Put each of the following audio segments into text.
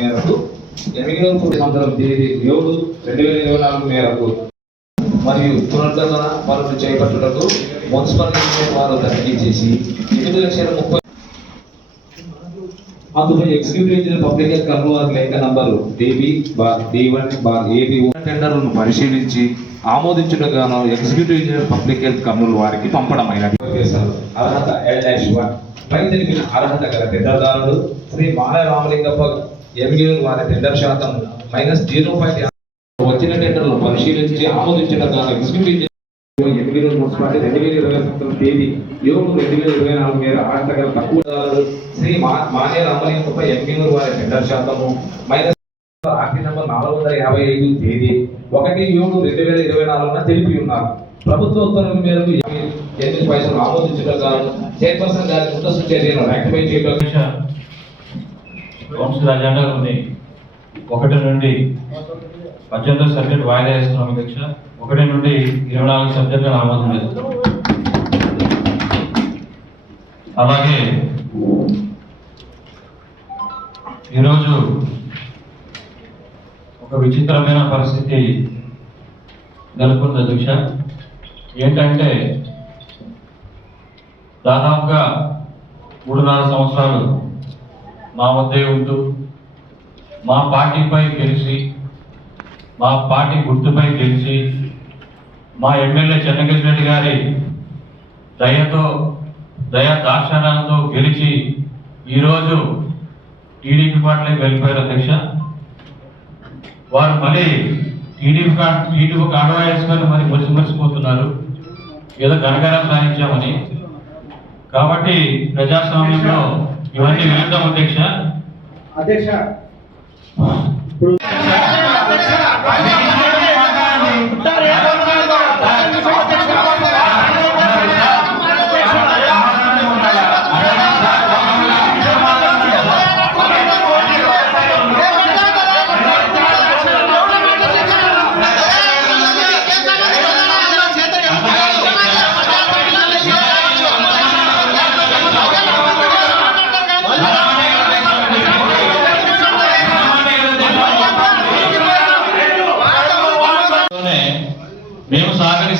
మేరకు ఎనిమిదవ కోటి సంవత్సరం తేదీ ఏడు రెండు వేల ఇరవై నాలుగు మేరకు మరియు పునరుద్ధరణ పనులు చేపట్టుటకు మున్సిపల్ వారు తనిఖీ చేసి ఎనిమిది లక్షల ముప్పై అందులో ఎగ్జిక్యూటివ్ ఇంజనీర్ పబ్లిక్ హెల్త్ కన్వర్ లేఖ number DB bar D one bar AB టెండర్లను పరిశీలించి ఆమోదించుటగాను executive engineer public health Kurnool వారికి పంపడమైనది చేశారు. అర్హత ఎల్ డాష్ వన్ పై తెలిపిన అర్హత గల టెండర్దారుడు శ్రీ మాలరామలింగప్ప రామలింగప్ప వారి టెండర్ శాతం మైనస్ జీరో పాయింట్ వచ్చిన టెండర్లు పరిశీలించి ఆమోదించడం ఎగ్జిక్యూటివ్ ఎనిమిది మున్సిపాలిటీ రెండు వేల ఇరవై సంవత్సరం తేదీ ఏడు రెండు వేల ఇరవై నాలుగు మేర ఆర్థిక తక్కువ. శ్రీ మా మానే రామలింగప్ప ఎంపీనూరు వారి టెండర్ శాతము మైనస్ ఆర్టీ నెంబర్ నాలుగు వందల యాభై ఐదు తేదీ ఒకటి ఏడు రెండు వేల ఇరవై నాలుగున తెలిపి ఉన్నారు. ప్రభుత్వ ఉత్తర్వుల మేరకు ఎనిమిది పైసలు ఆమోదించడం గాను చైర్పర్సన్ గారి ముందస్తు చర్యను ర్యాక్టిఫై చేయడం కౌన్సిల్ అజెండా ఉంది ఒకటి నుండి పద్దెనిమిదో సబ్జెక్ట్ వాయిదా వేస్తున్నాం అధ్యక్ష ఒకటి నుండి ఇరవై నాలుగు సబ్జెక్టులను ఆమోదం చేస్తున్నాం. అలాగే ఈరోజు ఒక విచిత్రమైన పరిస్థితి నెలకొంది అధ్యక్ష ఏంటంటే దాదాపుగా మూడున్నర సంవత్సరాలు మా వద్దే ఉంటూ మా పార్టీపై గెలిచి మా పార్టీ గుర్తుపై గెలిచి మా ఎమ్మెల్యే చెన్నకేశ్వర రెడ్డి గారి దయతో దయా దాక్షణాలతో గెలిచి ఈరోజు టీడీపీ పార్టీలోకి వెళ్ళిపోయారు అధ్యక్ష. వారు మళ్ళీ టీడీపీ కా టీడీపీ కాడవా వేసుకొని మరి మురిసిమరిసిపోతున్నారు. ఏదో గణగణం సాధించామని. కాబట్టి ప్రజాస్వామ్యంలో ఇవన్నీ విరుద్ధం అధ్యక్ష. అధ్యక్ష. లోనే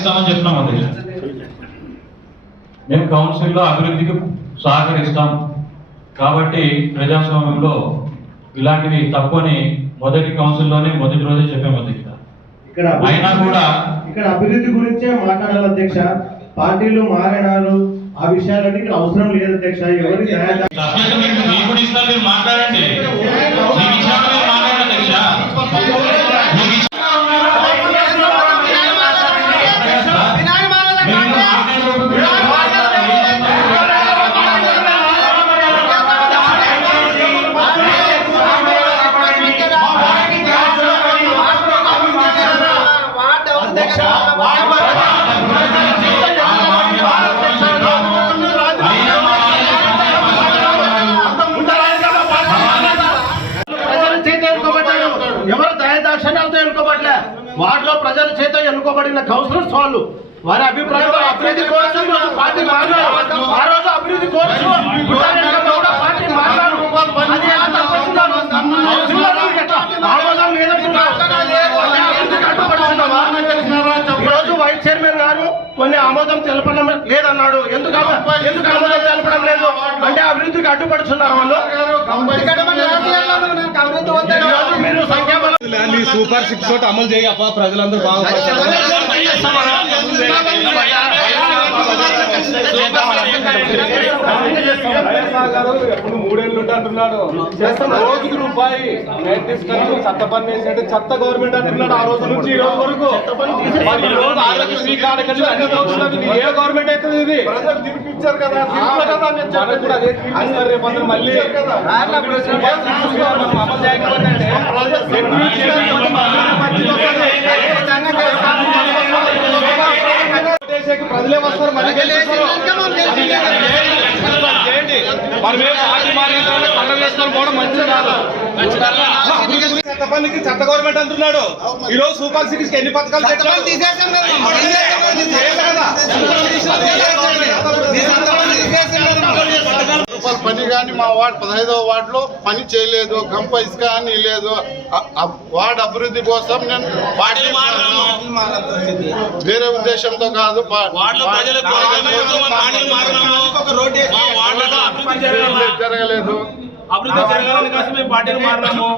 సహకరిస్తామని చెప్పినాం అధ్యక్ష మేము కౌన్సిల్లో అభివృద్ధికి సహకరిస్తాం. కాబట్టి ప్రజాస్వామ్యంలో ఇలాంటివి తప్పని మొదటి కౌన్సిల్లోనే మొదటి రోజే చెప్పాము అధ్యక్ష. ఇక్కడ అయినా కూడా ఇక్కడ అభివృద్ధి గురించే మాట్లాడాలి అధ్యక్ష. పార్టీలు మారినారు ఆ విషయాలన్నీ ఇక్కడ అవసరం లేదు అధ్యక్ష. ఎవరి దయా- వారి అభిప్రాయం అభివృద్ధి కోసం పార్టీ మారారు. ఆ రోజు అభివృద్ధి కోసం పార్టీ వైస్ చైర్మన్ గారు కొన్ని ఆమోదం తెలపడం లేదన్నాడు. ఎందుకు ఎందుకు ఆమోదం తెలపడం లేదు? అంటే అభివృద్ధికి అడ్డుపడుతున్నారు వాళ్ళు. సూపర్ సిక్స్ తోటి అమలు చేయప్ప ప్రజలందరూ బాగుపడతారు ఎప్పుడు మూడేళ్ళు అంటున్నాడు రోజుకి రూపాయి నైట్ తీసుకొని చెత్త పని వేసినట్టు చెత్త గవర్నమెంట్ అంటున్నాడు ఆ రోజు నుంచి ఈ రోజు వరకు ఏ గవర్నమెంట్ అవుతుంది ఇది తినిపించారు కదా రేపు మళ్ళీ అమలు చేయకపోతే పనికి చెత్త గవర్నమెంట్ అంటున్నాడు. ఈ రోజు సూపర్ సిటీస్ ఎన్ని పథకాలు? చేయాలి కదా. రూపాయల పని కానీ మా వార్డ్ పదహైదవ వార్డులో పని చేయలేదు గంప ఇసుక అని లేదు. వార్డ్ అభివృద్ధి కోసం నేను పార్టీ వేరే ఉద్దేశంతో కాదు జరగలేదు. అభివృద్ధి జరగాలని కోసం మేము పార్టీలు మారినాము.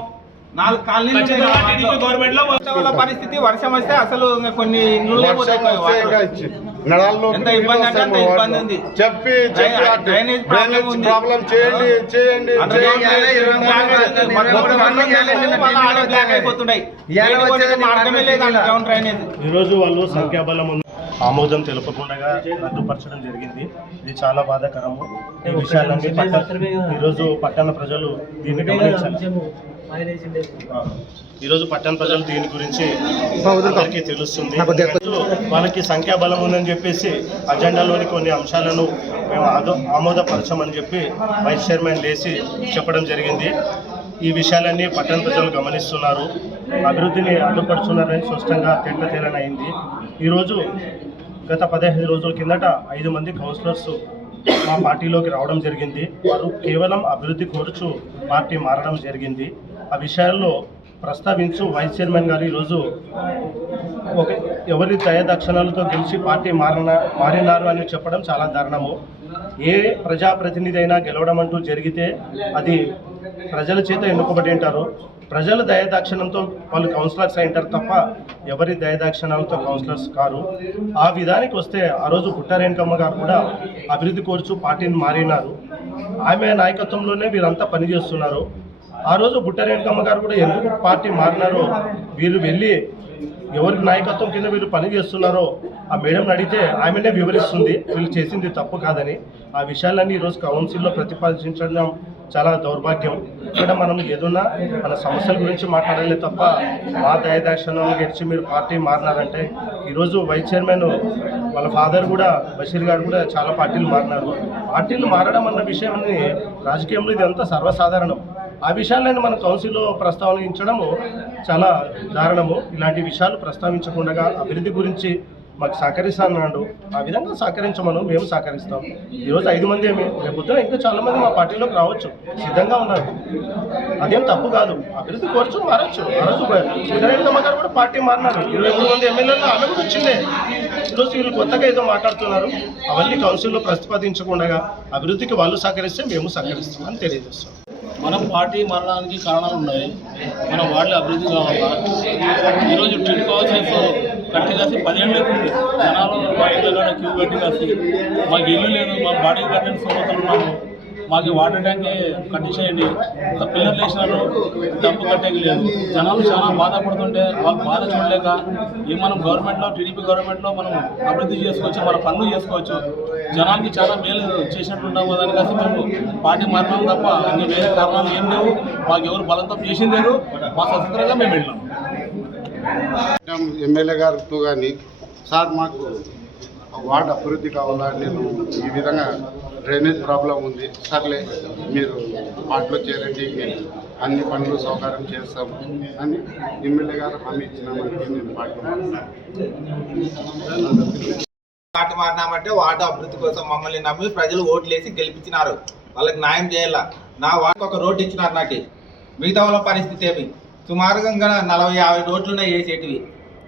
నాలుగు కాలనీలు గవర్నమెంట్లో వాళ్ళ పరిస్థితి వర్షం వస్తే అసలు కొన్ని నడాల్లో ఇబ్బంది. చెప్పి డ్రైనేజ్ ప్రాబ్లం చేయండి చేయండి ఈరోజు వాళ్ళు సంఖ్యాబలం ఆమోదం తెలపకుండా రద్దుపరచడం జరిగింది. ఇది చాలా బాధాకరము. ఈ విషయాలన్నీ పట్ట ఈరోజు పట్టణ ప్రజలు దీన్ని గమనించాలి. ఈరోజు పట్టణ ప్రజలు దీని గురించి అందరికీ తెలుస్తుంది. వాళ్ళకి సంఖ్యాబలం ఉందని చెప్పేసి అజెండాలోని కొన్ని అంశాలను మేము ఆదో ఆమోదపరచమని చెప్పి వైస్ చైర్మన్ లేసి చెప్పడం జరిగింది. ఈ విషయాలన్నీ పట్టణ ప్రజలు గమనిస్తున్నారు. అభివృద్ధిని అడ్డుపడుతున్నారని స్పష్టంగా తేట తేలనైంది. ఈరోజు గత పదిహేను రోజుల కిందట ఐదు మంది కౌన్సిలర్స్ మా పార్టీలోకి రావడం జరిగింది. వారు కేవలం అభివృద్ధి కోరుచు పార్టీ మారడం జరిగింది. ఆ విషయాల్లో ప్రస్తావించు వైస్ చైర్మన్ గారు ఈరోజు ఒక ఎవరి దయదక్షిణాలతో గెలిచి పార్టీ మారిన మారినారు అని చెప్పడం చాలా దారుణము. ఏ ప్రజాప్రతినిధి అయినా గెలవడం అంటూ జరిగితే అది ప్రజల చేత ఎన్నుకోబడి ఉంటారు ప్రజల దయదాక్షిణంతో వాళ్ళు కౌన్సిలర్స్ అయింటారు తప్ప ఎవరి దయదాక్షిణాలతో కౌన్సిలర్స్ కారు. ఆ విధానికి వస్తే ఆ రోజు పుట్టారేణకమ్మ గారు కూడా అభివృద్ధి కోరుచు పార్టీని మారినారు. ఆమె నాయకత్వంలోనే వీరంతా పనిచేస్తున్నారు. ఆ రోజు బుట్టారేణకమ్మ గారు కూడా ఎందుకు పార్టీ మారినారో వీరు వెళ్ళి ఎవరి నాయకత్వం కింద వీళ్ళు పని చేస్తున్నారో ఆ మేడం అడిగితే ఆమెనే వివరిస్తుంది. వీళ్ళు చేసింది తప్పు కాదని. ఆ విషయాలన్నీ ఈరోజు కౌన్సిల్లో ప్రతిపాదించడం చాలా దౌర్భాగ్యం. ఇక్కడ మనం ఏదన్నా మన సమస్యల గురించి మాట్లాడాలి తప్ప మా దయదాక్షణం గెలిచి మీరు పార్టీ మారినారంటే ఈరోజు వైస్ చైర్మన్ వాళ్ళ ఫాదర్ కూడా బషీర్ గారు కూడా చాలా పార్టీలు మారినారు. పార్టీలు మారడం అన్న విషయం రాజకీయంలో ఇదంతా సర్వసాధారణం. ఆ విషయాలను మన కౌన్సిల్లో ప్రస్తావించడము చాలా దారుణము. ఇలాంటి విషయాలు ప్రస్తావించకుండా అభివృద్ధి గురించి మాకు సహకరిస్తానన్నాడు. ఆ విధంగా సహకరించమను మేము సహకరిస్తాం. ఈరోజు ఐదు మంది ఏమి రేపొద్దున ఇంకా చాలా మంది మా పార్టీలోకి రావచ్చు. సిద్ధంగా ఉన్నారు. అదేం తప్పు కాదు. అభివృద్ధి కోరచ్చు మారచ్చు ఆ రోజు గారు కూడా పార్టీ మారినారు. ఇరవై మూడు మంది ఎమ్మెల్యేలు ఆమె కూడా వచ్చిందే. ఈరోజు వీళ్ళు కొత్తగా ఏదో మాట్లాడుతున్నారు. అవన్నీ కౌన్సిల్లో ప్రతిపాదించకుండా అభివృద్ధికి వాళ్ళు సహకరిస్తే మేము సహకరిస్తామని తెలియజేస్తాం మన పార్టీ మారడానికి కారణాలు ఉన్నాయి. మన వాళ్ళు అభివృద్ధి కావాలా? ఈరోజు ట్రిప్ హౌసెస్ కట్టి కాసి పదిహేను లేకుంది జనాలు మా ఇంట్లో కాడ క్యూ కట్టి కాసి మాకు ఇల్లు లేదు మా బాడీ కట్టిన సమస్యలు ఉన్నాము. మాకు వాటర్ ట్యాంక్ కట్టించేయండి చేయండి పిల్లర్లు వేసినారు డబ్బు కట్టేకి లేదు జనాలు చాలా బాధపడుతుంటే వాళ్ళు బాధ చూడలేక ఈ మనం గవర్నమెంట్లో టీడీపీ గవర్నమెంట్లో మనం అభివృద్ధి చేసుకోవచ్చు మన పనులు చేసుకోవచ్చు. జనాలకి చాలా మేలు చేసినట్టు ఉంటాం కదని కాసి మేము పార్టీ మారినాం తప్ప ఇంకా వేరే కారణాలు ఏం లేవు. మాకు ఎవరు బలంతో చేసింది లేదు. మా స్వతంత్రంగా మేము వెళ్ళాం ఎమ్మెల్యే గారితో కానీ సార్ మాకు వార్డు అభివృద్ధి కావాలా నేను ఈ విధంగా డ్రైనేజ్ ప్రాబ్లం ఉంది. సర్లే మీరు వార్డులో చేరండి అన్ని పనులు సౌకర్యం చేస్తాము అని ఎమ్మెల్యే గారు హామీ ఇచ్చినామంటే నేను పార్టీ పార్టీ మారినామంటే వార్డు అభివృద్ధి కోసం మమ్మల్ని నమ్మి ప్రజలు ఓట్లేసి గెలిపించినారు. వాళ్ళకి న్యాయం చేయాల? నా వార్డుకి ఒక రోడ్డు ఇచ్చినారు నాకు. మిగతా వాళ్ళ పరిస్థితి ఏమి? సుమారుగా ఇంకా నలభై యాభై రోడ్లు ఉన్నాయి వేసేటివి.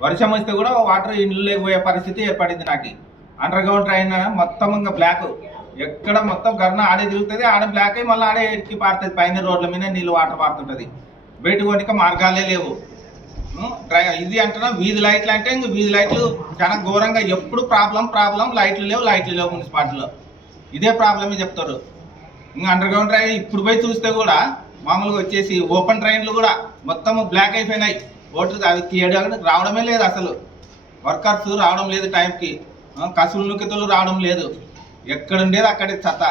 వర్షం వస్తే కూడా వాటర్ ఇండ్లు లేకపోయే పరిస్థితి ఏర్పడింది నాకు. అండర్ గ్రౌండ్ ట్రైన్ మొత్తం ఇంకా బ్లాక్ ఎక్కడ మొత్తం గర్న ఆడే తిరుగుతుంది ఆడ బ్లాక్ అయ్యి మళ్ళీ ఆడే ఎక్కి పారుతుంది. పైన రోడ్ల మీద నీళ్ళు వాటర్ పారుతుంటుంది. బయట కొనిక మార్గాలే లేవు. ఇది అంటున్నా వీధి లైట్లు అంటే ఇంక వీధి లైట్లు చాలా ఘోరంగా. ఎప్పుడు ప్రాబ్లం ప్రాబ్లం లైట్లు లేవు లైట్లు లేవు మున్సిపాలిటీలో. ఇదే ప్రాబ్లమే చెప్తారు. ఇంకా అండర్ గ్రౌండ్ ట్రైన్ ఇప్పుడు పోయి చూస్తే కూడా మామూలుగా వచ్చేసి ఓపెన్ ట్రైన్లు కూడా మొత్తం బ్లాక్ అయిపోయినాయి. ఓటర్ అవి తీయడానికి రావడమే లేదు అసలు. వర్కర్స్ రావడం లేదు టైంకి. కసులు నుకితలు రావడం లేదు. ఎక్కడ ఉండేది అక్కడే చత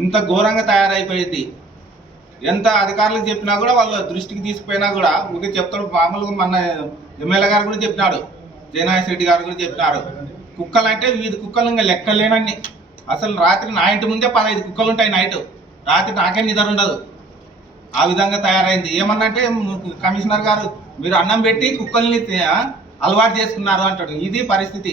ఇంత ఘోరంగా తయారైపోయింది. ఎంత అధికారులకు చెప్పినా కూడా వాళ్ళ దృష్టికి తీసుకుపోయినా కూడా ఊరికే చెప్తాడు మామూలుగా మన ఎమ్మెల్యే గారు కూడా చెప్పినాడు జయనాయస్ రెడ్డి గారు కూడా చెప్పినారు. కుక్కలు అంటే వీధి కుక్కలు ఇంకా ఎక్కడిలేనండి అసలు రాత్రికి నా ఇంటి ముందే పదహైదు కుక్కలు ఉంటాయి నైట్. రాత్రి నాకేమి ఇధనం ఉండదు. ఆ విధంగా తయారైంది. ఏమన్నంటే అంటే కమిషనర్ గారు మీరు అన్నం పెట్టి కుక్కల్ని అలవాటు చేసుకున్నారు అంటాడు. ఇది పరిస్థితి.